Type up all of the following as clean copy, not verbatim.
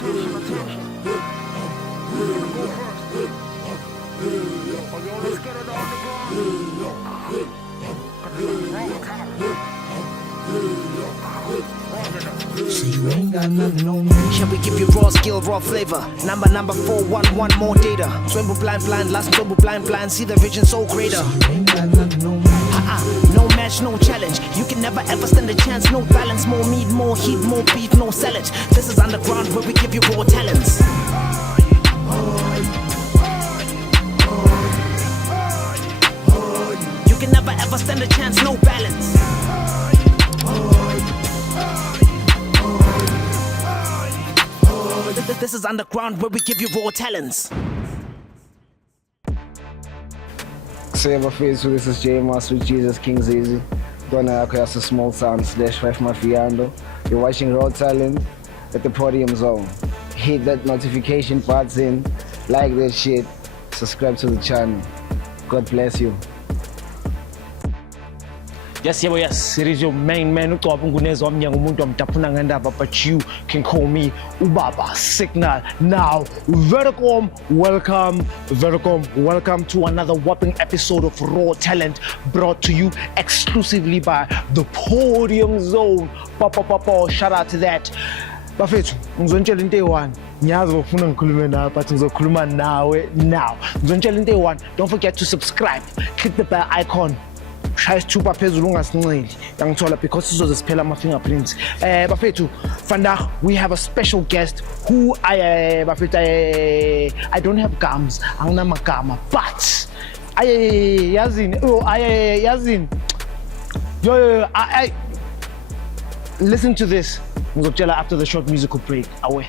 So you ain't got nothing on me. Shall we give you raw skill, raw flavor? Number 411, more data. Swimble blind, last swimble blind. See the vision so greater. So you ain't got nothing on me. No match, no challenge. You can never ever stand a chance. No balance, more meat, more heat, more beef, no salad. This is underground where we give you raw talents. You can never ever stand a chance, no balance. This is underground where we give you raw talents. Say bafethu, this is J Mas with Jesus King Zizi. Dona yakho yase Small Town /5 Mafiando. You're watching Raw Talent at the Podium Zone. Hit that notification button, like that shit, subscribe to the channel. God bless you. Yes, it is your main man. But you can call me Ubaba Signal. Now, welcome to another whopping episode of Raw Talent, brought to you exclusively by the Podium Zone. Shout out to that. Bafethu, ngizonitshela into eyi-1. Ngiyazi ufuna ngikhulume nawe but ngizokhuluma nawe now. Ngizonitshela into eyi-1. Don't forget to subscribe. Click the bell icon. Shaya isithupha phezulu ungasinceli yangithola because sizoze siphela ama-fingerprints. Bafethu, vandag we have a special guest who I don't have gums, anginamagama, but yazini I listen to this. Ngizokutshela after the short musical break. Awe.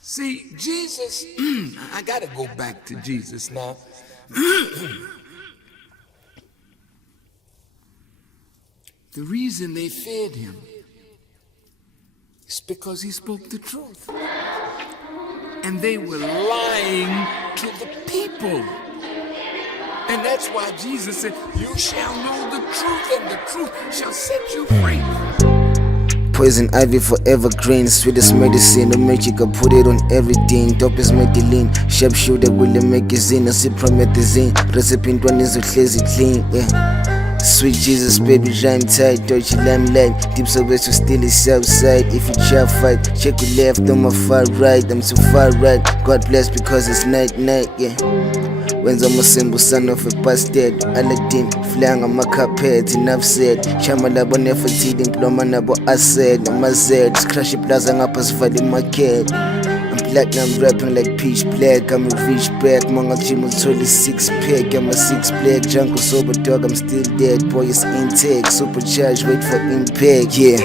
See, Jesus, I gotta go back to Jesus now. The reason they feared him is because he spoke the truth. And they were lying to the people. And that's why Jesus said, you shall know the truth, and the truth shall set you free. Poison ivy for evergreen, sweetest medicine, the magic I put it on everything. Dopest medicine, sharpshooter with the magazine, I see promethazine, recipe in 20s of lazy clean, yeah. Sweet Jesus, baby, rhyme tight, dodgy limelight, deep so best to steal it south side. If you try fight, check your left, on my far right, I'm so far right. God bless because it's night, yeah. When's I'm a simple son of a bastard, Aladdin, flying on my carpet, enough said. Chamalabo never did implomanabo, I said, I'm a Z, crash it plaza up as for the market. I'm black, I'm rapping like Peach Black, I'm a rich back, Manga Jim will totally 6-pack, I'm a 6-black, jungle sober dog, I'm still dead, boy is intake, supercharged, wait for impact, yeah.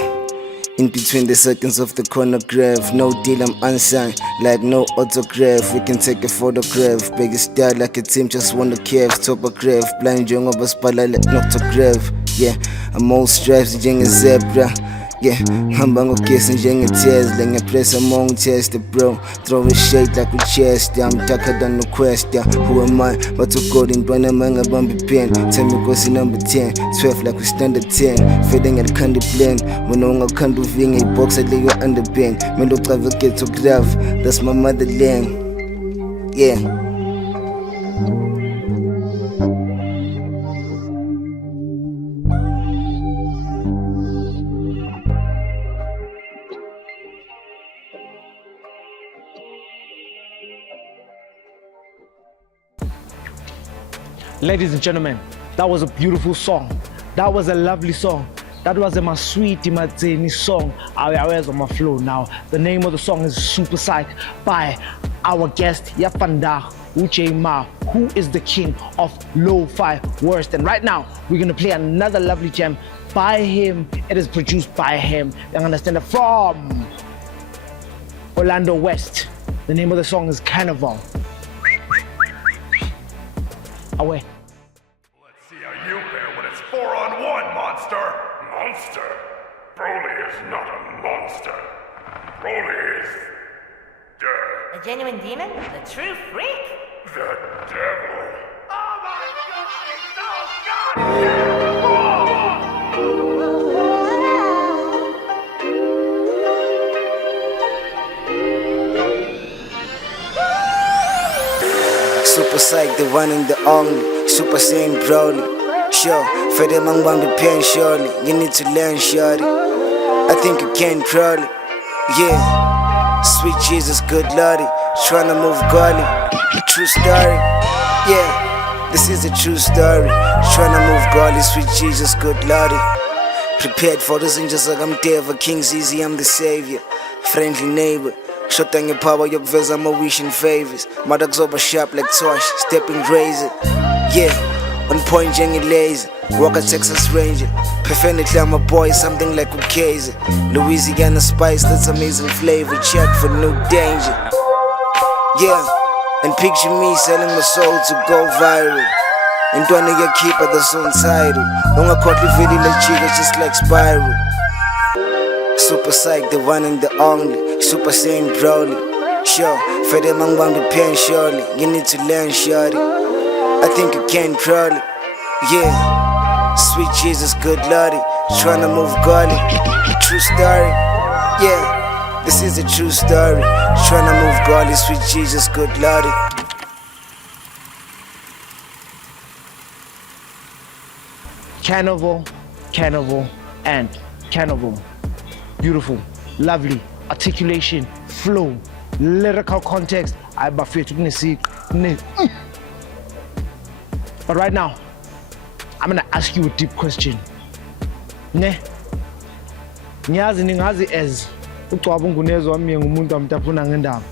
In between the seconds of the chronograph, no deal, I'm unsigned, like no autograph. We can take a photograph, big style like a team, just want the calves, topograph, blind young of a spotlight like noctograph. Yeah, I'm all stripes, young a zebra. Yeah, I'm bang of kissing, young a tears, like a press among chest, bro. Throw a shade like a chest, I'm darker than the quest. Yeah, who am I? But to go in Brana Manga Bambi pen. Tell me what's number 10, 12 like we stand at 10. Fading at candy blend. When I can't do thing, a box I lay you under pen. Melo travel get to grave, that's my motherland. Yeah. Ladies and gentlemen, that was a beautiful song. That was a lovely song. That was a Masweet Imateni song. Awares on my flow now. The name of the song is Super Psych by our guest Yafanda Uche Ma, who is the king of lo-fi worst. And right now, we're gonna play another lovely gem by him. It is produced by him. You understand it, from Orlando West. The name of the song is Carnival. Away. Let's see how you fare when it's 4-on-1, monster! Monster? Broly is not a monster. Broly is... A genuine demon? The true freak? the devil. Oh my God! Oh God! psych, the one and the only. Super Saiyan Broly. Sure, for them I'm gonna be paying surely. You need to learn, shorty. I think you can probably. Yeah. Sweet Jesus, good lordy. Tryna move golly. True story. Yeah. This is a true story. Tryna move golly. Sweet Jesus, good lordy. Prepared for this angels like I'm Deva. King's easy, I'm the savior. Friendly neighbor. Shota ngepower yokuveza ama wishing favors. Mada kuzoba sharp like torch, stepping razor. Yeah, on point njenge laser. Walker Texas Ranger. Preferably I'm a boy, something like Ukeza. Louisiana spice, that's amazing flavor. Check for new danger. Yeah, and picture me selling my soul to go viral. And one nigga keep at the song title. Longa quarterly video like chica, just like Spiral. Super psych, the one and the only. Super Saiyan Broly. Sure, for them I'm gonna be paying surely. You need to learn, shorty. I think you can probably. Yeah. Sweet Jesus, good lordy. Tryna move golly. True story. Yeah. This is a true story. Tryna move golly. Sweet Jesus, good lordy. Carnival, and Carnival. Beautiful, lovely, articulation, flow, lyrical context. But right now, I'm gonna ask you a deep question. Ne? Ngiyazi as ucwaba ungunezwa wami ngumuntu amtafuna ngendaba.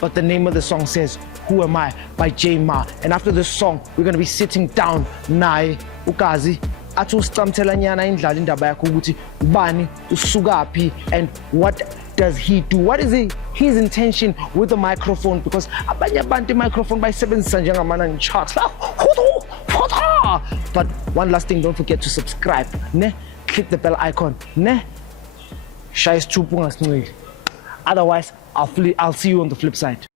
But the name of the song says Who Am I by J Ma. And after this song, we're gonna be sitting down naye ukazi athi usicamthela nyana indlala indaba yakho ukuthi ubani usukaphi and what does he do, what is his intention with the microphone, because abanye abantu microphone bayisebenzisa njengamana charts. But one last thing, don't forget to subscribe, ne? Click the bell icon, ne? Shaya isithupha ungasinceli. Otherwise, I'll see you on the flip side.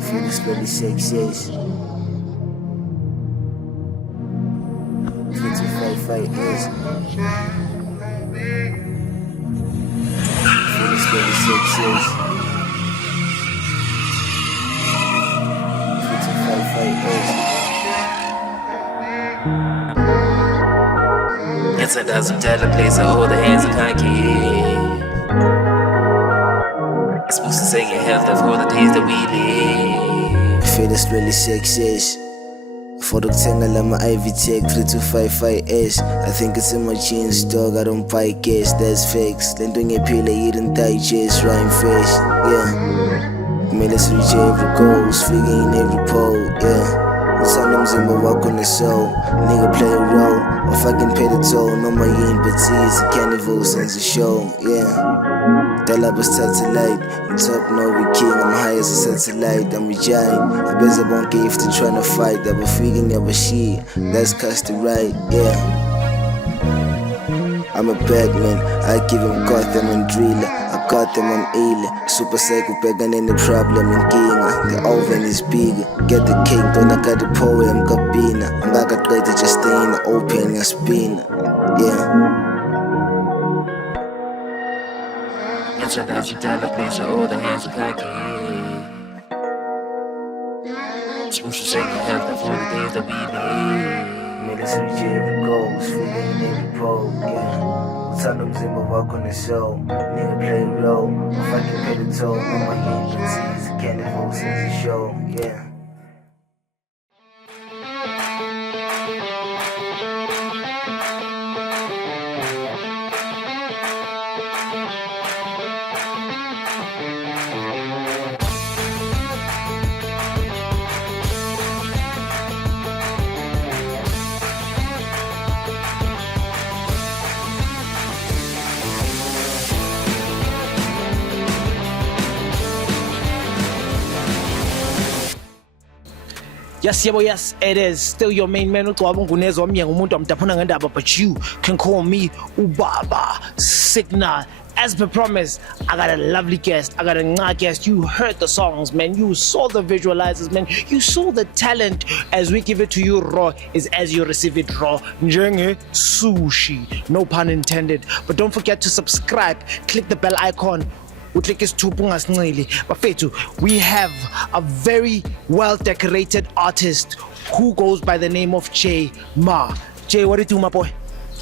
Feel this really sexy. 55 years. Feel this really sexy. 55 years. It's a dozen tell a place to hold the hands of cocky. It's supposed to say your health for the days that we live. Feel this really sexy. For the tangle, I'm a Ivy Tech 3255S. I think it's in my jeans, dog. I don't buy gas, that's fakes. Then doing a pill, I eat and digest, rhyme face. Yeah. Made us reach every goal, figure in every pole. Yeah. Sometimes I'm a walk on the soul. Nigga play a role. If I can pay the toll, no more yin, but it's a carnival since the show. Yeah. Dollar was satellite, on top no we king, I'm high as a satellite, I'm a giant. I bet I won't give to tryna fight, I be freaking of a shit, that's cast the right, yeah. I'm a bad man, I give him Gotham and driller, I got them on Ela, super psycho begging in the problem in Ginga, the oven is bigger, get the cake, don't I got the poem, Gabina, I'm back at to just stay in the open, a spinner, yeah. It's a dozen tell a place to hold the hands of cocky. It's supposed to say your health for the days that we live. Made us reach every goal, swinging in every pole, yeah. Sometimes in my walk on the show, nigga play a role. If I can pay the toll, no more yin, but it's a carnival since the show, yeah. Yes, it is still your main man ucwaba ungunezwa wami ngumuntu amtafuna ngendaba, but you can call me Ubaba Signal. As per promise, I got a lovely guest. I got a guest. You heard the songs, man. You saw the visualizers, man. You saw the talent. As we give it to you raw, is as you receive it raw. Njenge sushi. No pun intended. But don't forget to subscribe. Click the bell icon. Bafethu, we have a very well decorated artist who goes by the name of J Ma. Jay, what do you do, my boy?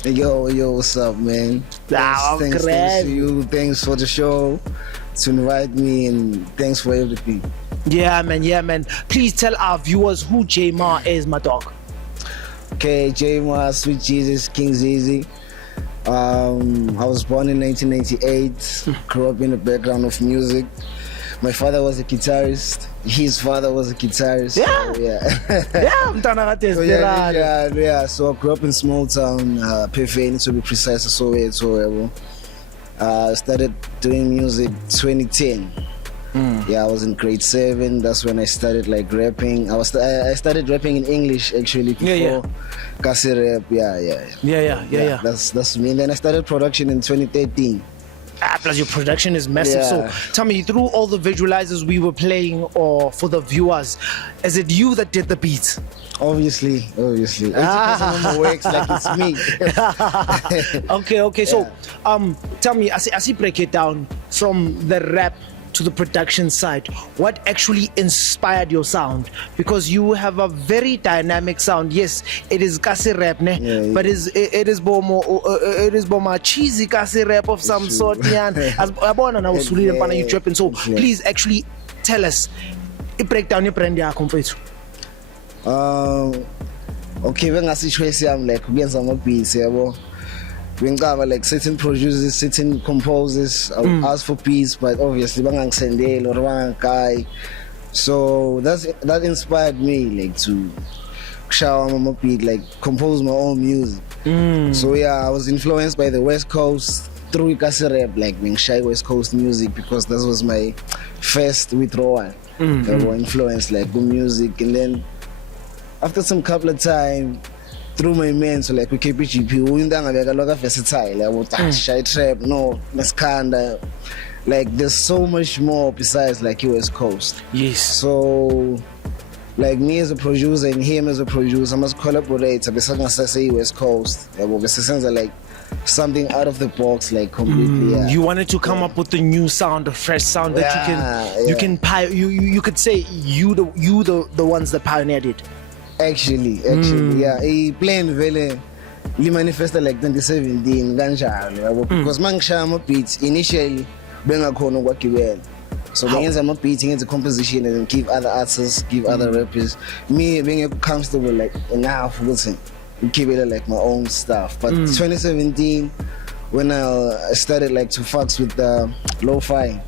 Yo, what's up, man? Thanks to you. Thanks for the show, to invite me, and thanks for everything. Yeah, man. Please tell our viewers who J Ma is, my dog. Okay, J Ma, Sweet Jesus, King Zizi. I was born in 1998. Grew up in the background of music. My father was a guitarist. His father was a guitarist. Yeah. So, yeah. So I grew up in small town, Pefeni to be precise, so I started doing music 2010. Yeah, I was in grade 7. That's when I started like rapping. I started rapping in English actually before Kasi rap. Yeah. That's me. And then I started production in 2013. Plus your production is massive. So tell me, through all the visualizers we were playing, or for the viewers, is it you that did the beats? Obviously. 80% of my works like it's me. Okay. So tell me, as I break it down from the rap to the production side, what actually inspired your sound? Because you have a very dynamic sound. Yes, it is kasi rap, ne? But it is more cheesy kasi rap of some sort. As you tripping. So please actually tell us, break down your brand yakho mfethu. Okay, bengasi choice yami like kuyenza ama beats yabo. Like certain producers, certain composers, I would ask for beats, but obviously bangangisendela or bangangikai. So that inspired me like to shower my beat, like compose my own music. So I was influenced by the West Coast through Kasi rap, like being shy West Coast music, because that was my first withdrawal. Influence like good music, and then after some couple of time, through my men, so like we keep GP, we don't versatile. Like shy trap, no, Maskanda. Like there's so much more besides like US Coast. Yes. So like me as a producer and him as a producer, I must collaborate. I say US Coast. Like something out of the box, like completely. You wanted to come up with a new sound, a fresh sound that you could say you the ones that pioneered it. Actually, he playing very manifested like 2017 kanjalo, because mangishaya ama beats initially bengakhona ukwagibela, so bengenza ama beats, ngenza composition and give other artists, give other rappers, me being comfortable like enough ukuthi ngigibele like my own stuff. But 2017 when I started like to fucks with lo-fi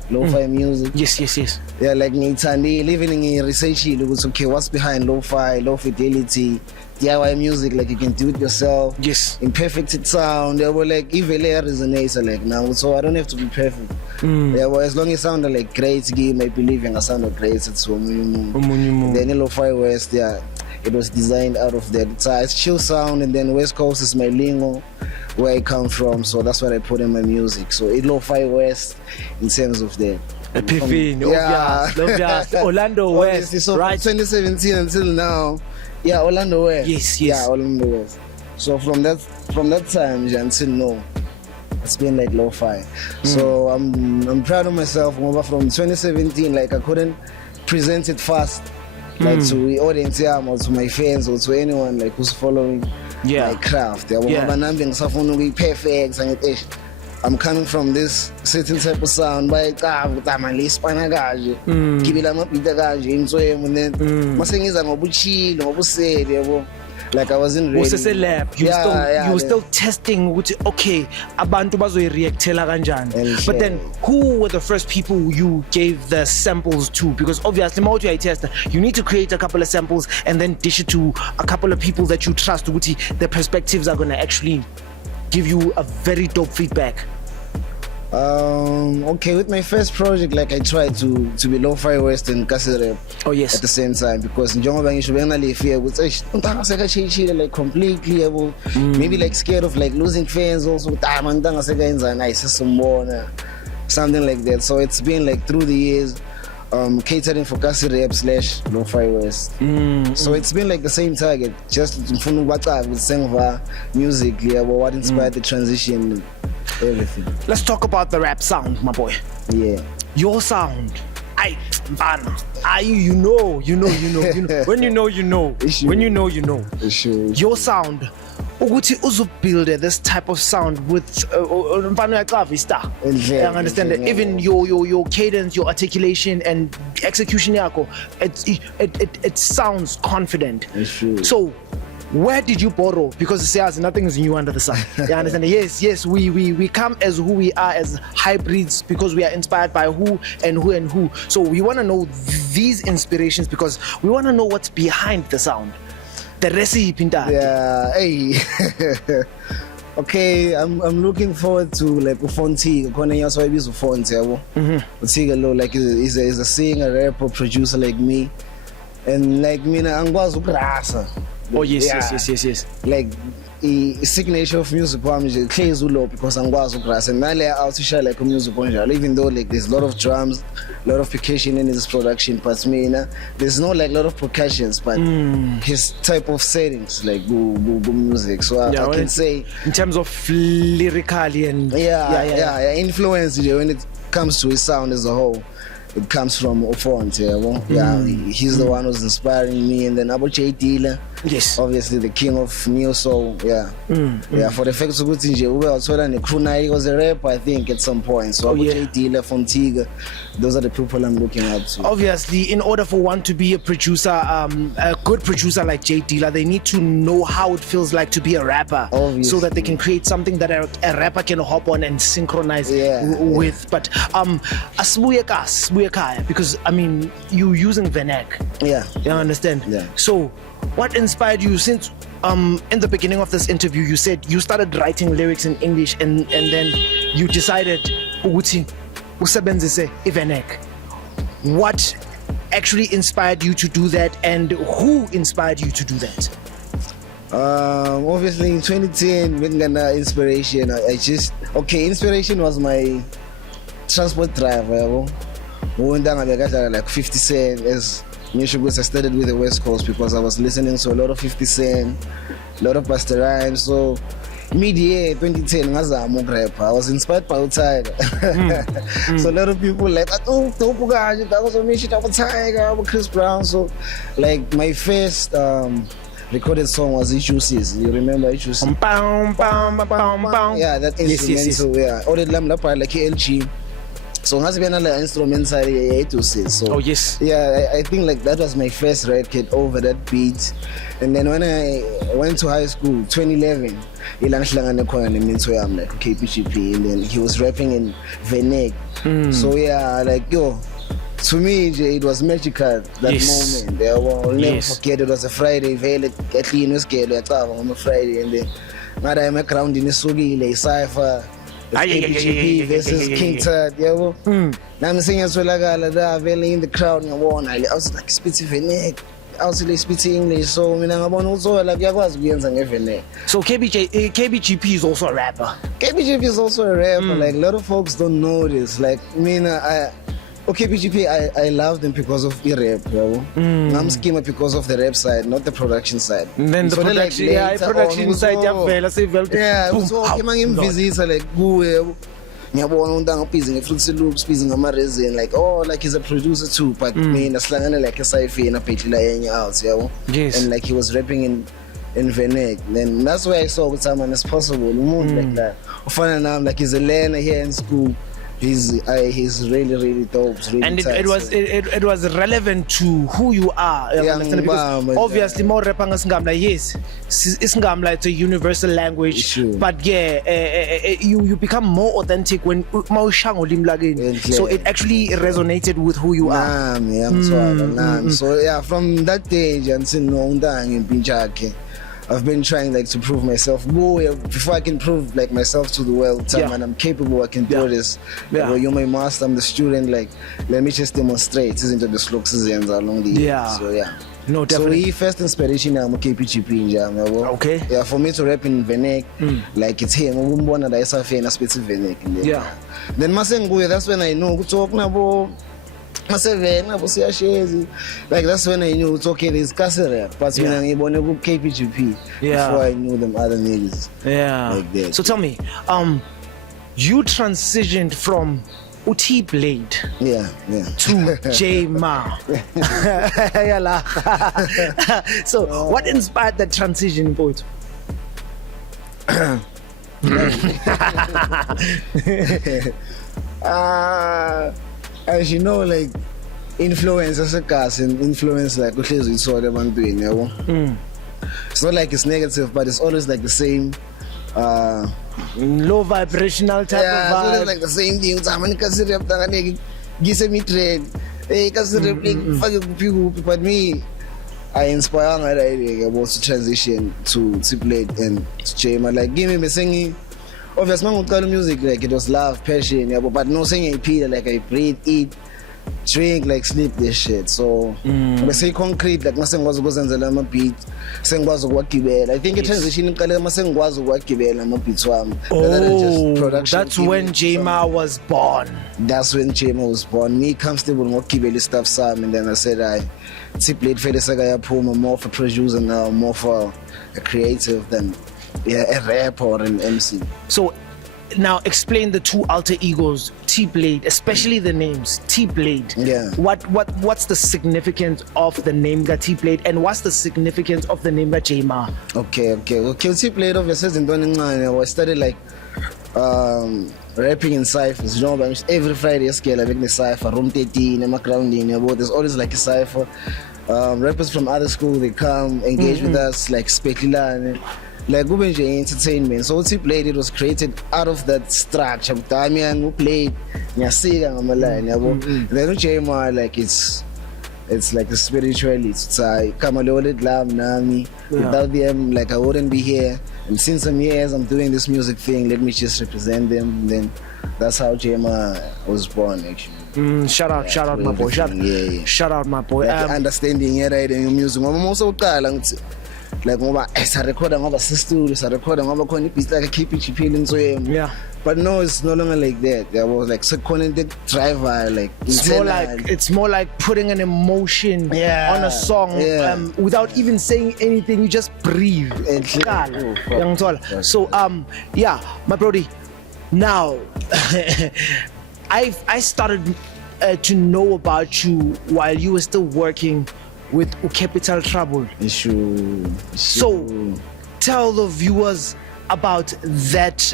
music. Yes. Yeah, like living in research, okay, what's behind lo-fi, low fidelity, DIY music, like you can do it yourself. Yes. Imperfect sound. They were like, if it resonates like now, so I don't have to be perfect. Yeah, well, as long as it sounded like great, give my believing I sounded great. It's then lo-fi West, it was designed out of that. It's chill sound, and then West Coast is my lingo, where I come from, so that's what I put in my music. So it lo-fi West in terms of that. Obvious. Orlando West, so right? From 2017 until now, Orlando West. Yes. Yeah, Orlando West. So from that time until now, it's been like lo-fi. So I'm proud of myself. From 2017, like I couldn't present it fast, like to the audience, or to my fans, or to anyone like who's following my craft. Perfect. I'm coming from this certain type of sound, but like I wasn't ready. You were still testing, okay, abantu bazoyireactela kanjani. But then who were the first people you gave the samples to? Because obviously you need to create a couple of samples and then dish it to a couple of people that you trust. The perspectives are gonna actually give you a very dope feedback. Okay, with my first project, like I tried to be lo-fi West and Kasi rap. Oh yes. At the same time, because njengoba ngisho bengalefia ukuthi like completely maybe like scared of like losing fans also, something like that. So it's been like through the years catering for Kasi rap / lo-fi West. So it's been like the same target, just with Sengva music, what inspired the transition, everything. Let's talk about the rap sound, my boy. Yeah. your sound. You know. When you know, you know. Sure. When you know, you know. Sure. Your sound. Ukuthi uzubuild this type of sound with mfana uyaqava star. I understand that even your cadence, your articulation and execution yakho, it sounds confident. Sure. So where did you borrow? Because it says nothing is new under the sun. You understand? Yes, we come as who we are, as hybrids, because we are inspired by who and who and who. So we want to know these inspirations because we want to know what's behind the sound. The recipe in that. Yeah, hey. Okay, I'm looking forward to like Fonti. Kona yaso ibizo Fonti yabo. Uthika like is a singer, rapper, producer like me. And like mina angikwazi ukurasa. Oh yes. Like the signature of music wami nje hlezi ulo because angikwazi ukurasa. Nale out share like music onjalo even though like there's a lot of drums, a lot of percussion in this production, but mina there's no like lot of percussions, but his type of settings like go music. So I can say in terms of lyrically and influence when it comes to his sound as a whole. It comes from Ofonte, he's the one who's inspiring me, and then Abu J Dealer, yes, obviously the king of neo soul, for the fact of good Kruna was a rapper, I think at some point. So Abu J Dealer, Fontiga, those are the people I'm looking at to. Obviously, in order for one to be a producer, a good producer like J Dealer, they need to know how it feels like to be a rapper, so that they can create something that a rapper can hop on and synchronize with. But because I mean you using Venek. You understand? So what inspired you since in the beginning of this interview you said you started writing lyrics in English and then you decided ukuthi usebenzise iVenek. What actually inspired you to do that and who inspired you to do that? Obviously in 2010 when inspiration inspiration was my transport driver. When I like 50 Cent as I started with the West Coast because I was listening to a lot of 50 Cent, a lot of Busta Rhymes. So mid-year 2010 I was inspired by Tiger. So a lot of people like that was a mission of Tiger, Chris Brown. So like my first recorded song was Issues. You remember Issues? Yeah, that instrumental. Yeah, all the lamb like LG. So has been an instrument side to say. So I think like that was my first record over that beat. And then when I went to high school 2011 like KPGP, and then he was rapping in Venek. So to me it was magical that moment. I'll never forget. It was a Friday, very clean was on a Friday, and then I'm a ground in the Sugi, Cypher. KPGP versus King Tut, Now I'm singing as well in the crowd and I was like spitting Venek. I was like spitting English, so I also like So KBGP is also a rapper. KBGP is also a rapper. Like a lot of folks don't know this. Like KBGP, I love them because of the rap, I'm schema because of the rap side, not the production side. And then the production, production side, like he's a producer too, but like a sci-fi and a page out, and like he was rapping in Venek. Then that's why I saw with someone as possible, like that. Like he's a learner here in school. He's really dope. Really and it was relevant to who you are. Because obviously more rapping yes, it's a universal language. But you become more authentic when so it actually resonated with who you are. So from that age until now, I've been trying like to prove myself before I can prove like myself to the world. And I'm capable, I can do this. You're my master, I'm the student. Like let me just demonstrate. Isn't it the slopes along the years? So no, definitely. So the first inspiration I'm a KPGP. Okay. For me to rap in Venek, like it's him. That is a fan of Venek. Then Masengu, that's when I know talk about. Like that's when I knew it's okay, there's Castle rap, but when I want to go KPGP before I knew them other niggas. Like that. So tell me, you transitioned from T Blade yeah. to J Ma. Yala. So what inspired that transition, both? As you know, like influence as a cast and influence like uhlezi uthola ebantwini yabo. It's not like it's negative, but it's always like the same Low vibrational type of it's always vibe. like the same thing. Zamani kasi rap tanganegi gise mi trend. Hey, kasi rap like fake kuphi. But me, I inspire my idea about to transition to T-Blade and J-Ma. Like give me singing. Obviously, when I music, like it was love, passion, yeah, but no singing Peter, like I breathe, eat, drink, like sleep this shit. So I say concrete, like nothing was a beat, saying was what I think a transition in Kalama saying was what I'm a beat swam. That's when J-Ma was born. That's when J-Ma was born. Me comfortable with Kibeli stuff Sam, and then I said I T-Blade for the Sagaya Puma, more for producer now, more for a creative than a rapper or an MC. So now explain the two alter egos, T-Blade, especially the names T-Blade. Yeah. What's the significance of the name T-Blade, and what's the significance of the name J-Ma? Okay. T-Blade obviously in I started like rapping in ciphers, you know, but every Friday scale I make the cipher, room 13, I'm grounding, there's always like a cipher. Rappers from other school, they come engage with us, like speculate. Like Gubenje Entertainment. So T-Blade, it was created out of that structure. Damian who played Nyasiga Ngamalane. Then J-Ma, like it's like a spirituality. It's Kamalole Love Nami. Without them, like I wouldn't be here. And since some years I'm doing this music thing, let me just represent them. And then that's how J-Ma was born actually. Shout out my boy. Shout out my boy. Like understanding right in your music. I'm also like ngoba recorder ngoba studio recorder ngoba khona beats like keep it feeling so yeah, but no, it's no longer like that. There was like seconded driver, like it's more like putting an emotion on a song without even saying anything. You just breathe. So my brody, now I started to know about you while you were still working with Capital Trouble. So tell the viewers about that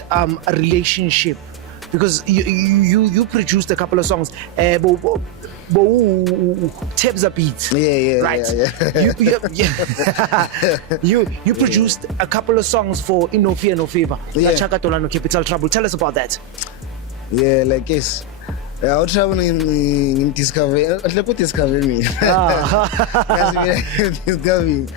relationship, because you produced a couple of songs. Tips a beat. Right. You produced a couple of songs for No Fear No Favor. Chakatola no Capital Trouble. Tell us about that. Yeah, like this. I'll travel in discovery. Let me discover me. Discovery.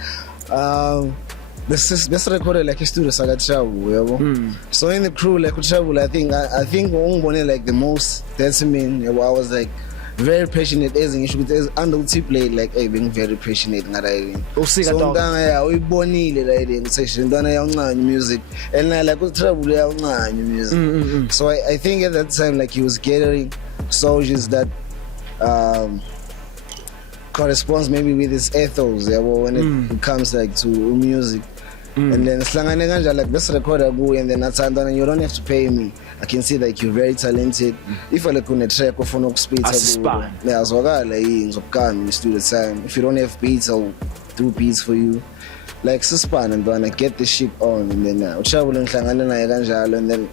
This is recorded like a studio saga travel. So in the crew like travel, I think like the most that's me. I was like very passionate as in issue under T-Blade, like being very passionate ngarayi. So we born in section music and like travel music. So I think at that time like he was gathering soldiers that corresponds maybe with his ethos when it comes like to music. And then like let's record a go, and then and you don't have to pay me. I can see that you're very talented. If I like on a track of no speed, so in studio time. If you don't have beats, I'll do beats for you. Like suspan and then I get the shit on, and then travel and then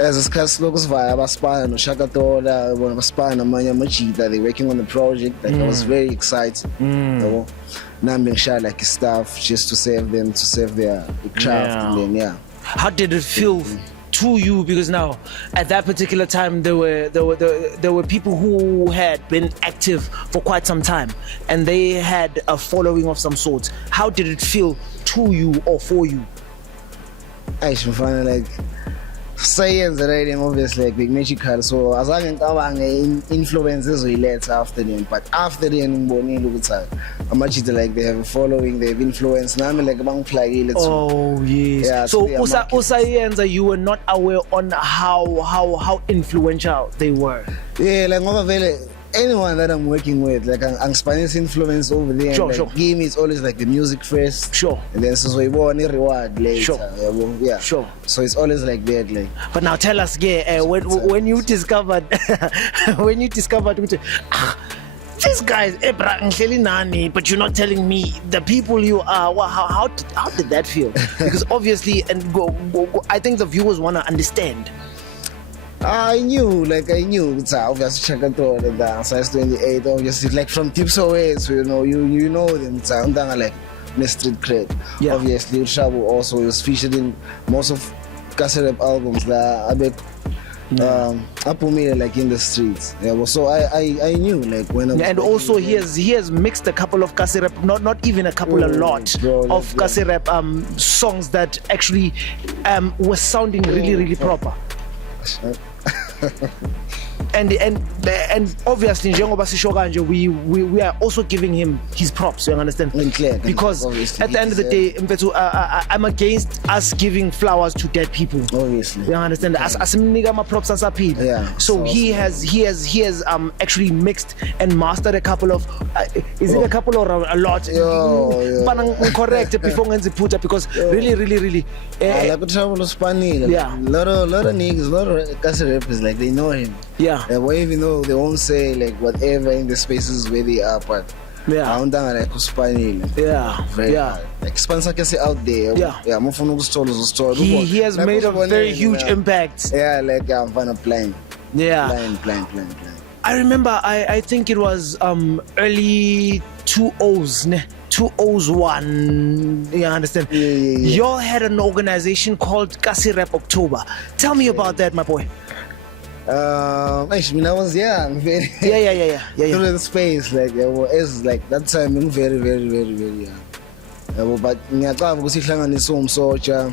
as a scarce locus via Baspan, Shakatola, Baspan, Maya Machita, they're working on the project. Like I was very excited. Now I'm being shy like stuff just to save them, to save their craft. And then how did it feel to you? Because now at that particular time there were people who had been active for quite some time and they had a following of some sort. How did it feel to you or for you? I should find like science writing obviously like big magical, so as long as influences we let after them, but after them like they have a following, they have influence now like yes. So Usayenza, you were not aware on how influential they were. Like anyone that I'm working with, like I'm Spanish influence over there. Sure, like, sure. Game is always like the music first. Sure. And then so we want a reward later. Sure. Yeah. Sure. So it's always like that, like. But now tell us, when you discovered this guy's nani, but you're not telling me the people you are. Well, how did that feel? Because obviously, and I think the viewers want to understand. I knew. It's obviously Chakato, the dance, size 28, obviously, like from tips away, so you know them. It's like street cred. Yeah. Obviously, Shabu also was featured in most of Kasi Rap albums that a bit like in the streets. Yeah, well, so I knew like when I was and also he has mixed a couple of Kasi Rap, not even a couple, a lot of Kasi Rap songs that actually were sounding really proper. And obviously njengoba sisho kanje we are also giving him his props, you understand? Because at the end of the day, I'm against us giving flowers to dead people, obviously, you understand? Asimnika ama props asaphila. Yeah. So he has actually mixed and mastered a couple of is it a couple or a lot? Correct before ngenzi putha, because really like Trouble Spanil. Yeah. Lot of niggas, a lot of Kasi rappers, like they know him. Yeah. Well, even though they won't say like whatever in the spaces where they are, but yeah. I don't like Spanil. Yeah. Very Yeah. hard. Like Spencer Kasi out there. Yeah. Yeah. He has made a very huge impact. Yeah, like I'm gonna plan. Yeah. Plan. I remember I think it was early 2000s, 2001, you understand? Yeah. Y'all had an organization called Kasi Rap October. Tell me about that, my boy. I was young, very Yeah. through the space, like it's like that time I'm very young. But ngiyacaba ukuthi ihlanganise umsotsha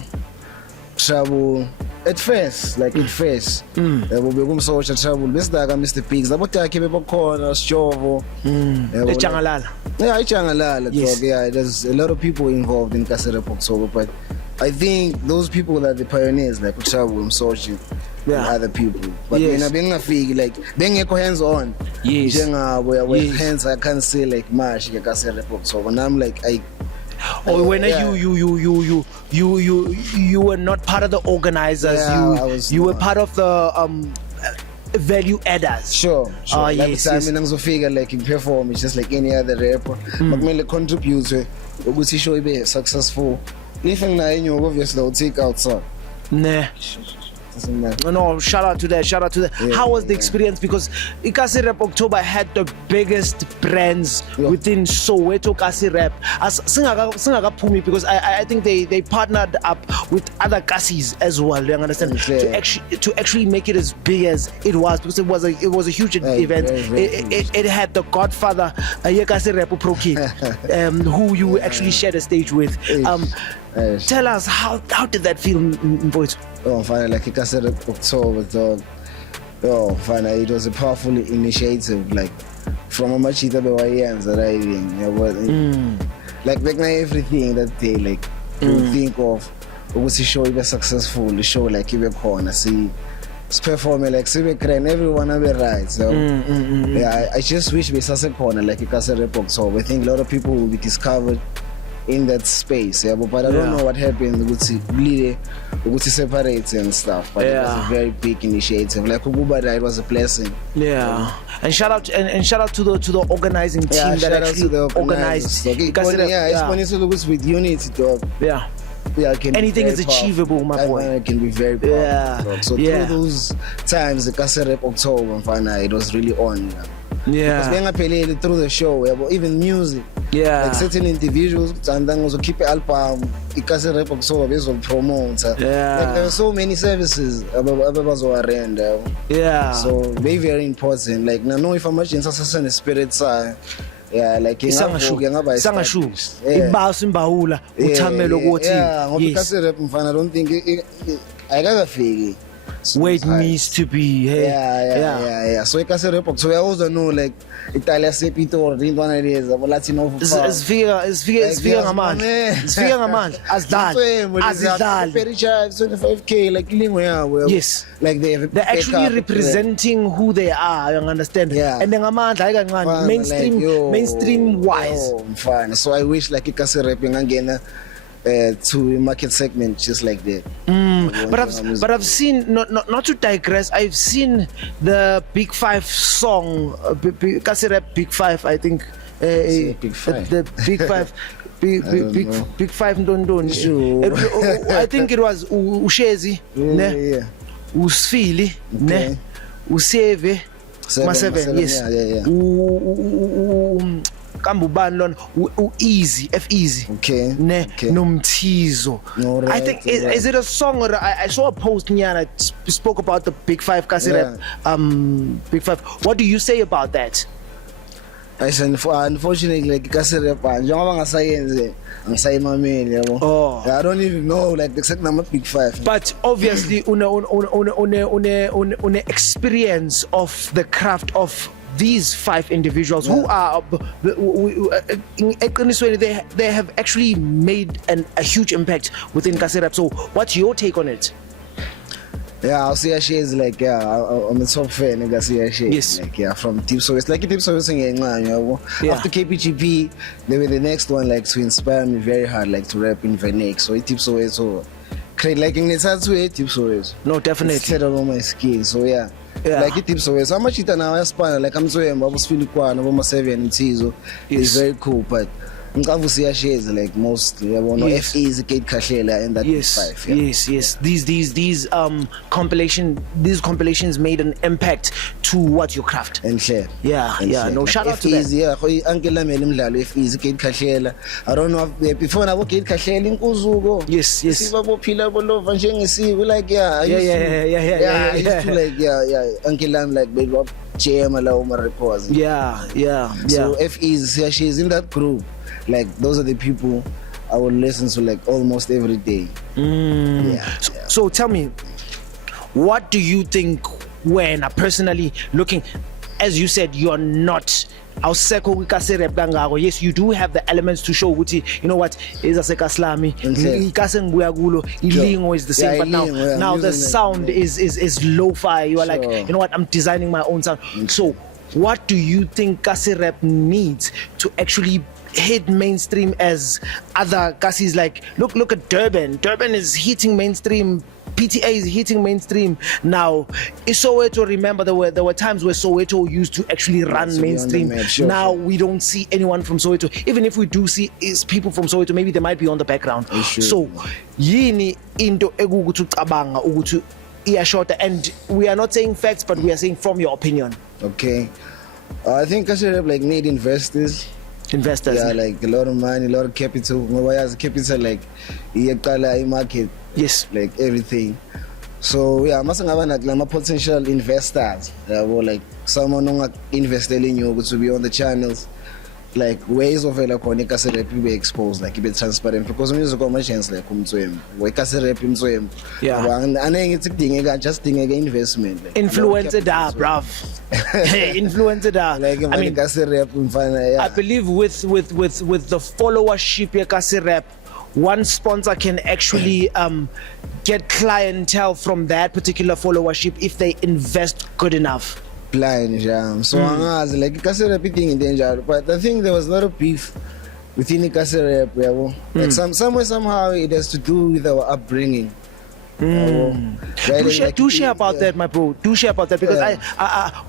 Trouble at first yabo bekumsotsha Trouble besidaka Mr Pigs labo takhe bebakhona Sjovo Echangalala. Yeah, Ichangalala. Yes. Yeah, there's a lot of people involved in Kasi Rap October, but I think those people are the pioneers, like Trouble Msotsha and other people. But yes. Mina bengafiki like bengekho hands on. Yes. Njengabo with hands I can't say like much Kasi Rap October. And I'm like you were not part of the organizers. You were part of the value adders. Sure. Like yes. I mean, figure like in perform, it's just like any other rapper. But mainly contribute to ukuthi show be successful. Even now, obviously, I'll take out some. Nah. No, shout out to that. Yeah, how was the experience? Because Kasi Rap October had the biggest brands within Soweto Kasi Rap. As Singakaphumi, because I think they partnered up with other Kasis as well. You understand? To actually make it as big as it was, because it was a huge event. It had the Godfather Kasi Rap Pro Kid, who you actually shared a stage with. Tell us how did that feel, Mfowethu? Oh, finally, like Kasi Rap October, dog. Oh, finally, it was a powerful initiative, like from a machita BYMs arriving. Like back now, everything that day, like you think of, was show be successful, the show like you corner, see, performing like see crane, everyone have it right. So yeah, I just wish we saw a corner like Kasi Rap October. I think a lot of people will be discovered in that space, but I don't know what happened with separate and stuff, but it was a very big initiative. Like Ububada, it was a blessing. And shout out to the organizing team that actually organized. It's with unity, dog. Anything is achievable, my boy. It can be very powerful. So through those times, the Kasi Rap October, it was really on. Because being through the show, even music. Like certain individuals and then also keep an album, Kasi Rap October based on promote. Like there were so many services around. So very important. Like now if I'm watching such a spirit side. Yeah, like Sangashu Ibawula uthamelo ukuthi Kasi Rap mfana, I don't think I got a figure. where it needs to be. Hey. Yeah. So ikase rap so we also know like Italia sepitor intwana leza bo Latino Sifika ngamandla. Sifika ngamandla. Azidlali. Pericha 25k like lingo yabo. Yes. Like they're actually representing who they are, you understand? Yeah. And then ngamandla ayikancane mainstream wise. Fine. So I wish like ikase rap ingangena to market segment just like that. But I've seen not to digress. I've seen the Big Five song, Kasi Rap Big Five. I think Big Five. The Big Five. Big Five Ndondoni. Sure. I think it was Ushezi, ne, Usfili, ne, Useve, Seven, yes. Kambubani lona easy F-easy ne nomthizo. I think is it a song or I saw a post nyana spoke about the Big Five Kasi Rap Big Five. What do you say about that? I said unfortunately like Kasi Rap njengoba ngasayenze angisayimameli yabo. I don't even know like the exact number Big Five. But obviously une experience of the craft of these 5 individuals who are they have actually made a huge impact within Kasi Rap. So what's your take on it? Yeah, I'll say she is like I'm a top fan of Kasi she. Yes. Like from Deep Service. Like Deep Service singing after KPGP, they were the next one like to inspire me very hard like to rap in Venex. So Deep Service create like in the Deep Service. No, definitely. Set up all my skills. So yeah. Like it tips away. So much it now Espana like I'm so I was feeling quite over 7 Tizo. It's very cool, but Nkavusi shares like mostly F is Kate Kashela and that yes. 5. Yeah. Yes. These compilations made an impact to what your craft. And share. Yeah. No, like shout out to that. Yeah, Uncle Lamel F is Kate Kashela. I don't know if before I Kate Kashela in Kuzugo. Yes. Sibabo Pila Bolo Vanjing see we like I used to like Uncle Lam like big up Chiamala Omar reports. Yeah. So F is she's in that group. Like those are the people I would listen to like almost every day. So tell me, what do you think when personally looking, as you said, you're not yes, you do have the elements to show Wuti, you know what is a sekaslami lingo is the same, but now the sound is lo-fi. You are like, you know what, I'm designing my own sound. So what do you think Kasi Rap needs to actually hit mainstream as other Kasis? Like look at Durban is hitting mainstream, PTA is hitting mainstream now. Is Soweto, remember there were times where Soweto used to actually run mainstream. Now we don't see anyone from Soweto. Even if we do see is people from Soweto, maybe they might be on the background. So yini into egugutu cabanga ugutu iya shorter, and we are not saying facts, but we are saying from your opinion. Okay. I think Kasi Rap like need investors. Yeah, like a lot of money, a lot of capital. Why has capital like market? Yes, like everything. So yeah, must have like potential investors. Like someone who invest in you to be on the channels. Like ways of like Kasi Rap be exposed, like be transparent, because music commercials like we Kasi Rap and it's just thing investment. Like, influencer da, bruv. Influencer da. Like I mean Kasi Rap I believe with the followership of Kasi Rap, one sponsor can actually get clientele from that particular followership if they invest good enough. So like Kasi Rap thing in danger, but I think there was a lot of beef within Kasi Rap. Like somewhere somehow it has to do with our upbringing. Do share about that, my bro. Do share about that, because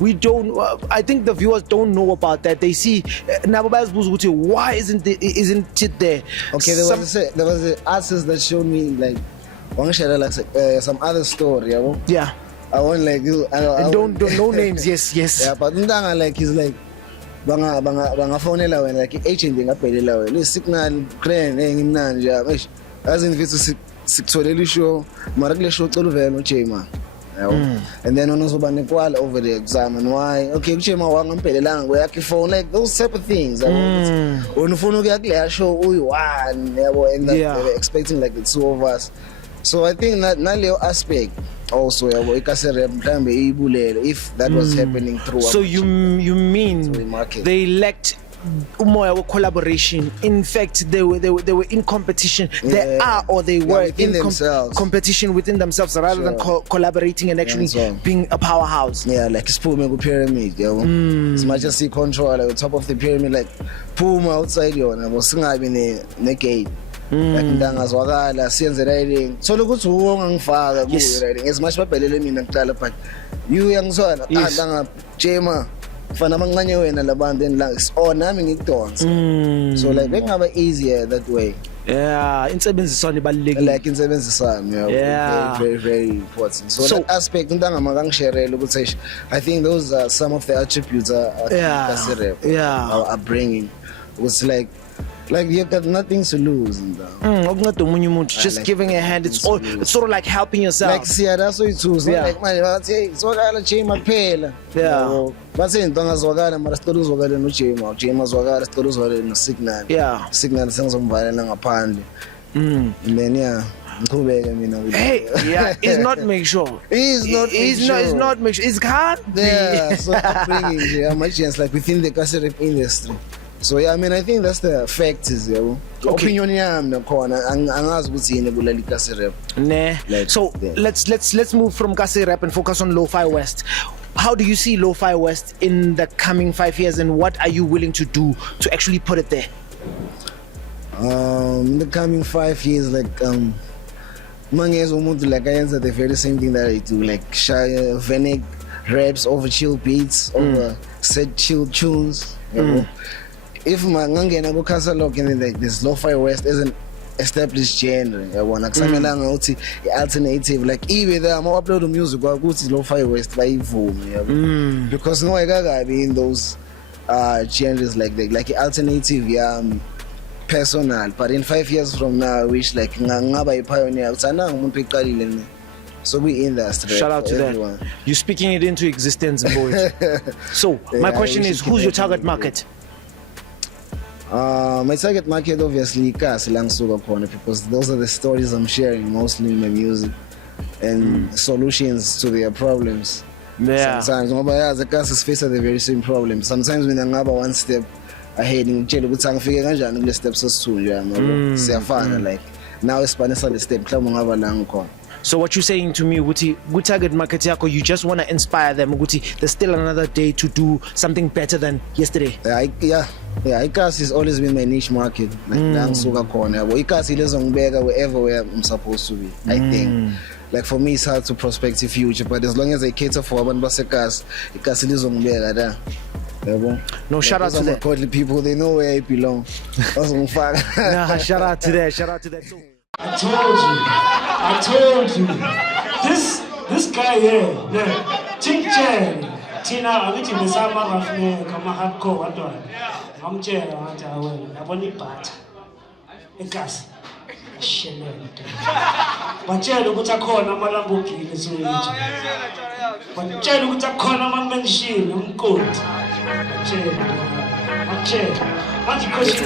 we don't. I think the viewers don't know about that. They see why isn't it there? Okay, there was an artist that showed me like some other story. Yeah. I want like don't no names. Yes. Yeah, but ndanga like he's like banga phone la wena like agent ngaphelela wena signal crane ngimnanje eish azimfisa sikutholela show mara kule show cela uvela uJayman yabo, and then unozoba nekwala over the exam and why okay uJayman wangamphelelanga kweyakhe phone, like those type of things yabo. Unufuna ukuya kule show uyi1 yabo, and they were expecting like the two of us. So I think that naleyo aspect also yabo ikase rap mhlambe ibulele if that was happening through So you mean through the market. they lacked umoya collaboration? In fact, they were in competition. They are, or they were within themselves. competition within themselves rather than collaborating and actually being a powerhouse. Yeah, like Spuma go pyramid, yabo. As much as he control like the top of the pyramid, like Puma outside yona, was singabi ne gate. Like ndangazwakala siyenze riding. So lokuthi ungangifaka ku riding. As much babhelele mina ngicala but you yangizwala ndanga jema. Fana mancane wena labantu enlangs oh nami ngikudonsa. So like bekungaba easier that way. Yeah, insebenziswana ibalulekile. Like insebenzisana, yeah, very important. So that aspect ndangama kangisherele ukuthi I think those are some of the attributes are bringing. It's like you've got nothing to lose. Just giving a hand. It's sort of like helping yourself. Like see, that's what it is. Like man, hey, zwakala chima phela. Yeah. Bathi into ngazwakala mara sicela uzwakale no Jema zwakala sicela uzwakale no Signal. Yeah. Signal sengizomvalela ngaphandle. And then yeah. Hey, yeah, he's not make sure. He's not make sure. It's can't be. Yeah, so bringing my chance like within the cassette rap industry. So yeah, I mean I think that's the factors, yabo. Opinion yami nakhona angazi ukuthi yini kulali cassette rap. Nah. So let's move from cassette rap and focus on Lo-Fi West. How do you see Lo-Fi West in the coming 5 years, and what are you willing to do to actually put it there? In the coming 5 years, like Mange's umuntu like I answer the very same thing that I do, like shy Venek raps over chill beats, over set chill tunes. If mangangena ku catalog and then like this Lo-Fi West is an established genre, yabona kusamelanga uthi alternative like even there I'm upload music kwakuthi Lo-Fi West bayivume yabo, because no ekakabi in those genres like that, like alternative personal, but in 5 years from now I wish like ngaba pioneer uthanda umuntu eqalile. So we industry. Shout out to everyone. that. You're speaking it into existence, boys. So my question is, who's your target market? My target market obviously Kasi Langsuka Corner, because those are the stories I'm sharing mostly in my music and solutions to their problems. Yeah. Sometimes the Kasi face the very same problem. Sometimes when I'm one step ahead ngitshela ukuthi angifike kanjani kule steps sesithunjwa yabo siyafana like now esipanisa le step mhlawumbe ngaba la ngikhona. So what you're saying to me, good target market yako, you just want to inspire them. There's still another day to do something better than yesterday. Yeah. Ikasi has always been my niche market. Like Langsuka Corner. Ikasi lezongibeka where I'm supposed to be. I think. Like for me, it's hard to prospect the future, but as long as I cater for abantu baseKasi, Ikasi lezongibeka there. No, shout out to that. Godly people, they know where I belong. Nah, shout out to that. So, I told you. This guy here, Chicken. Tina, I'm eating the summer of me, come a hardcore, what do I'm jail, I want it bad. A gas. But jail, what's a corner, Malabuki, is rich. But jail, what's a corner, my machine, I'm good. What's the question?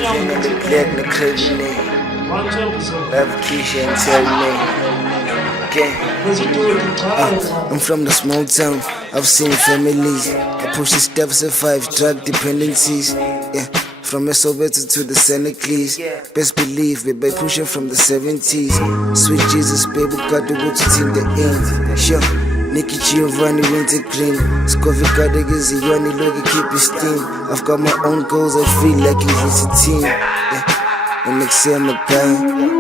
I'm from the small town, I've seen families. I push the steps of 5 drug dependencies. Yeah, from Mesobeto to the Senecles. Best believe it by pushing from the 70s. Sweet Jesus, baby, got to go to till the end. Sure, Nicky Giovanni, Wintergreen. Scovey got the Gizioni, look, keep his steam. I've got my own goals, I feel like it's a team. Yeah. And next year I'm a guy.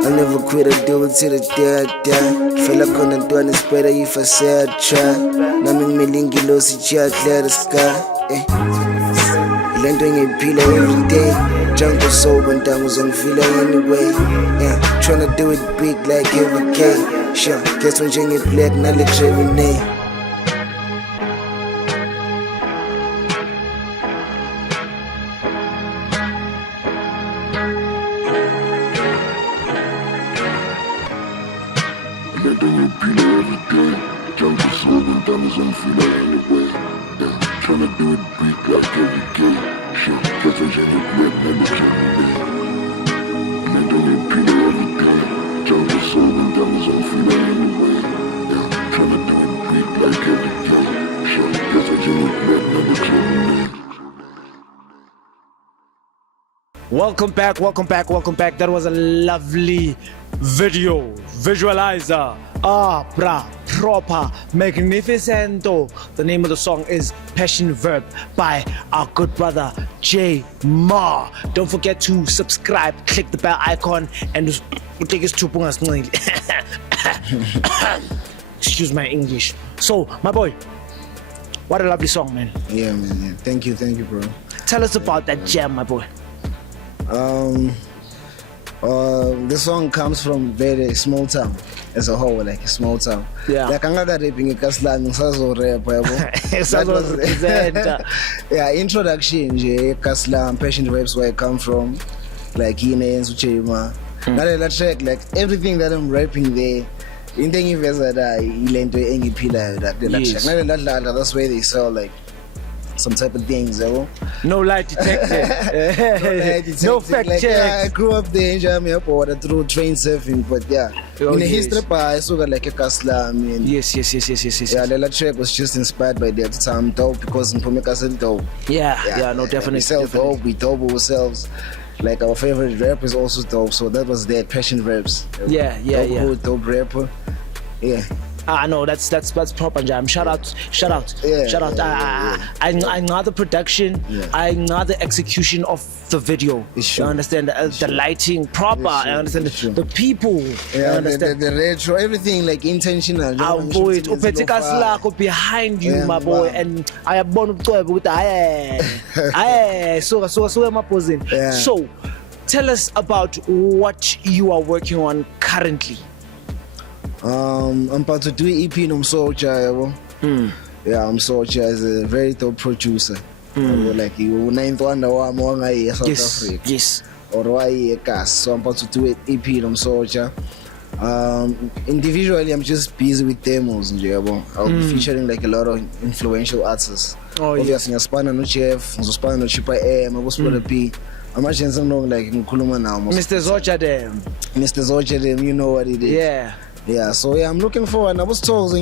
I'll never quit, I'll do it till the day I die. Feel like on the door, it's better if I say I try. Now I'm million kilos, it's just clear the sky. Landing a pillar every day. Jungle sober and down was on filler anyway. Yeah, tryna do it big like every day. Sure, guess when you get black, now let's every name. Tryna do it big like every day. Sure, guess when you get black, now let's every name. Landing a pillar every day. Jungle sober and down was on filler anyway. Yeah, tryna do Welcome back, welcome back, welcome back. That was a lovely video, visualizer. Proper, magnificento. The name of the song is Passion Verb by our good brother J Ma. Don't forget to subscribe, click the bell icon, and take us to excuse my English. So, my boy, what a lovely song, man. Yeah, man. Yeah. Thank you, bro. Tell us about that jam, my boy. This song comes from very small town as a whole, like a small town. Yeah. Like I'm not rapping a Kaslan, yeah, introduction, Kaslan, Passion Vibes, where I come from, like Ine Suchema. That track, like everything that I'm rapping there, in the universe that I learned to any pillar that track. That's where they sell like some type of things, No lie detected. No fact like, checks. Yeah, I grew up there in Jamaica through train surfing, but yeah, in the history part, I saw like a Kasla. I mean, Yes. Yeah, that track was just inspired by that time, dope, because in Pomeka said dope. Yeah, no, definitely. We sell dope, we dope ourselves. Like our favorite rapper is also dope, so that was their Passion Verbs. Yeah. Dope rapper. Yeah. No, that's proper jam. Shout out. Yeah, Shout out. I know the production. Yeah. I know the execution of the video. Sure. You understand the lighting proper. Sure. I understand Sure. the people. Yeah, you understand. the retro, everything like intentional. Avoid upetika slako behind you, Yeah, my boy, wow. and I born with so am I posing. Yeah. So, tell us about what you are working on currently. I'm about to do an EP in Soldier. Yeah, Soldier is a very dope producer. Like you ninth wonder why I'm on South Africa. Yes. Or why a cast. So I'm about to do an EP in Soldier. Individually, I'm just busy with demos. I'll be featuring like a lot of influential artists. Oh, obviously, Spana no Chef, Spana no Chipa M, I was for the P. I'm actually something like Nkuluma now. Mr. Zocha them. Mr. Zocha them, you know what it is. Yeah. Yeah, so yeah, I'm looking forward. I was told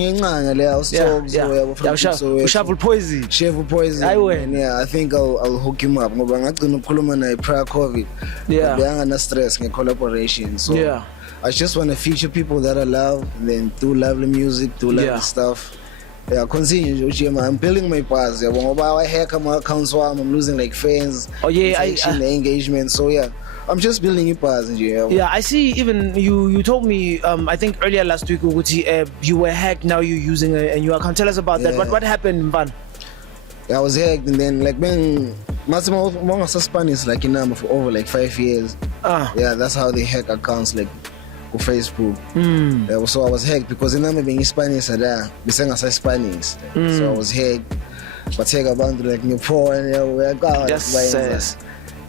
Shovel poison. Chef Poison. And yeah, I think I'll hook him up. I'm going to prior COVID. Yeah. I'm not stress and collaboration. So Yeah. I just want to feature people that I love and then do lovely music, do lovely stuff. Yeah, continue. I'm building my past. Yeah, I hack my accounts while I'm losing like fans. Oh yeah, the engagement. So yeah, I'm just building a past. Yeah, I see. Even you told me I think earlier last week you were hacked. Now you're using a new account. Tell us about that. What happened, Van? Yeah, I was hacked, and then like when Massimo Spanish like in number for over like 5 years. Yeah, that's how they hack accounts like on Facebook. Yeah, so I was hacked because in number being Spanish there, we sang as Spanish. So I was hacked. But take about like new pro and Yes.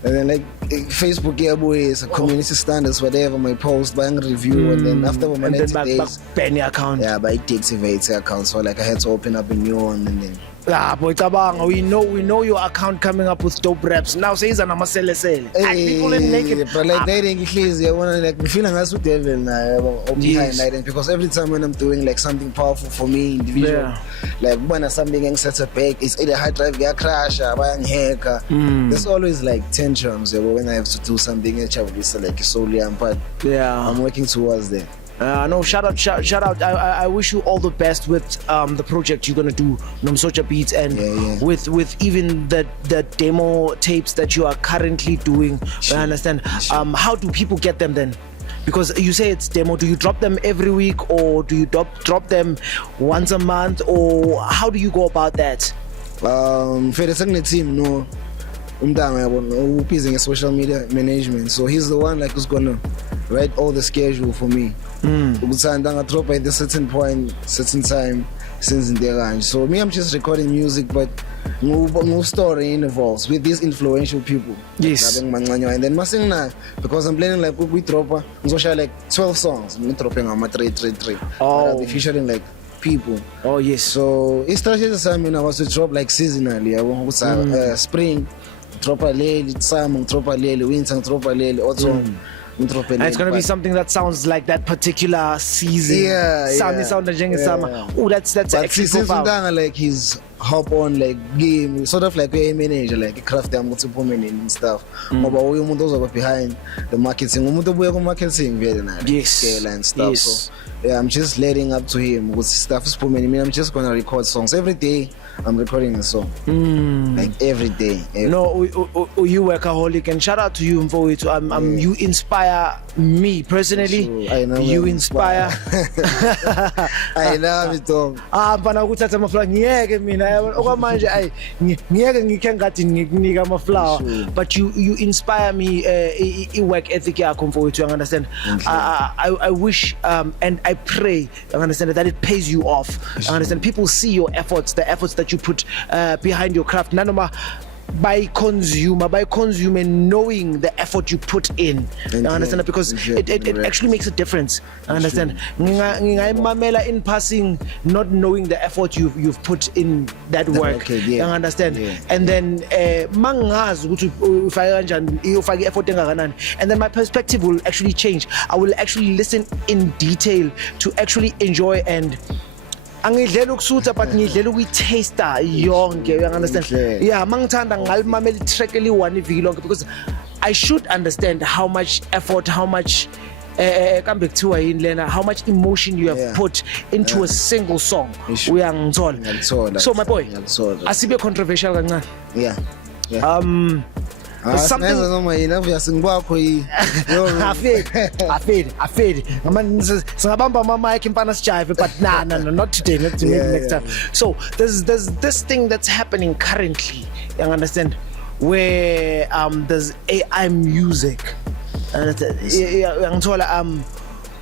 And then like Facebook is a community standards whatever my post buying review and then after my 90 days ban your account. yeah, but it deactivates the account, so like I had to open up a new one and then boy Tabang, we know your account coming up with dope raps. Now say it's an amasele. People in naked. But like they didn't please I wanna like feeling as with devil now behind because every time when I'm doing like something powerful for me individual, like when something getting set up back, it's either hard drive get crash or buying hacker. There's always like tantrums when I have to do something like solely but I'm working towards that. No, shout out. I wish you all the best with the project you're gonna do, Nomsocha Beats, and with even the demo tapes that you are currently doing. I understand. How do people get them then? Because you say it's demo. Do you drop them every week, or do you drop them once a month, or how do you go about that? For the second team, no. Who is in social media management, so he's the one like who's gonna write all the schedule for me. I drop at a certain point, certain time, since in the range. So me, I'm just recording music, but no story involves with these influential people. Yes. And then because I'm planning like we drop, I'm share like 12 songs. I'm dropping on my 3. I'll be featuring like people. Oh yes. So it's strategy assignment I was to drop like seasonally. I want spring. Drop a lily, summer, drop a lily, winter, drop a lily, autumn. And it's gonna be something that sounds like that particular season. Sound summer. Oh, that's actually profound. Like his hop on like game, sort of like a manager, like a craft and stuff. But we umuntu behind the marketing, marketing very nice. Yes. And stuff. Yes. So yeah, I'm just letting up to him with stuff is for me. I'm just gonna record songs every day. I'm recording a song like every day. No, you workaholic, and shout out to you, Mfowethu. You inspire me personally. Sure. I know you inspire. I know it all. Mfana ukuthatha amaflower ngiyeke mina okwamanje ay ngiyeke ngikhe ngathi ngikunika amaflower, but you inspire me. I work ethic yakho, Mfowethu, you understand. I wish and I pray, you understand, that it pays you off. You understand, people see your efforts, the efforts that you put behind your craft. Nanoma by consuming, knowing the effort you put in. You understand? Because it actually makes a difference. You understand? Mamela in passing, not knowing the effort you've put in that work. You understand? And then and then my perspective will actually change. I will actually listen in detail to actually enjoy and angidlela ukusutha but ngidlela ukuyitaster yonke, you understand? Yeah, mangithanda ngalimamela itrack eli-1 iviki lonke, because I should understand how much effort, how much how much emotion you have put into a single song. Uyangithola. So my boy, asibe controversial kancane. Something afedi singabamba ama-mic impana sijive, but no, not today, maybe next time. So there's this thing that's happening currently, you understand, where there's AI music.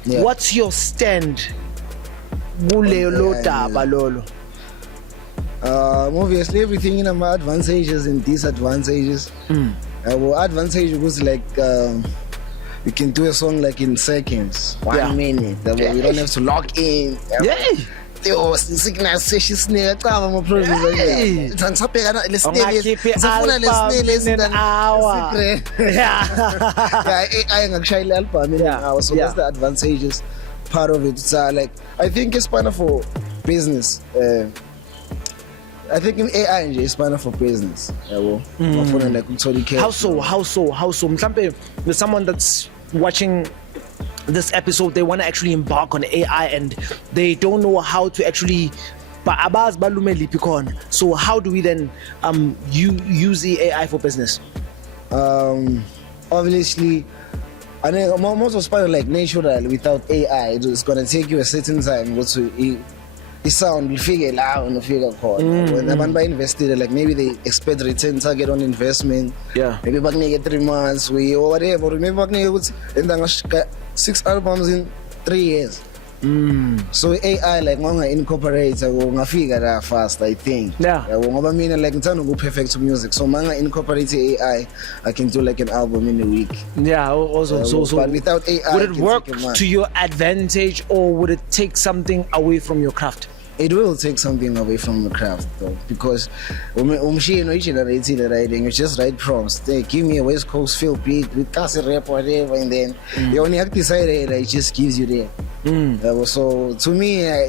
What's your stand kulelo daba lolo? Obviously everything in my advantages and disadvantages. Advantage was like you can do a song like in seconds, 1 minute. You don't have to log in. Signal sessions near my producer. So that's the advantages part of it. So like I think it's kind of for business. I think in AI is fine for business. How so? Mhlampe, there's someone that's watching this episode, they want to actually embark on AI and they don't know how to actually. So how do we then use the AI for business? Obviously, I think most of it's like natural without AI. It's gonna take you a certain time to. The sound will figure it out and figure call. When abantu invested, like maybe they expect return target on investment. Maybe back near 3 months, or whatever. Maybe back near 6 albums in 3 years. So AI like manga incorporates or figure that fast, I think. Like in terms of perfect music. So manga incorporates AI, I can do like an album in a week. Also so but without AI, would it work to your advantage or would it take something away from your craft? It will take something away from the craft though, because you just write prompts. They give me a West Coast feel beat with Cassie rap or whatever, and then you only have to decide it just gives you there. So to me, I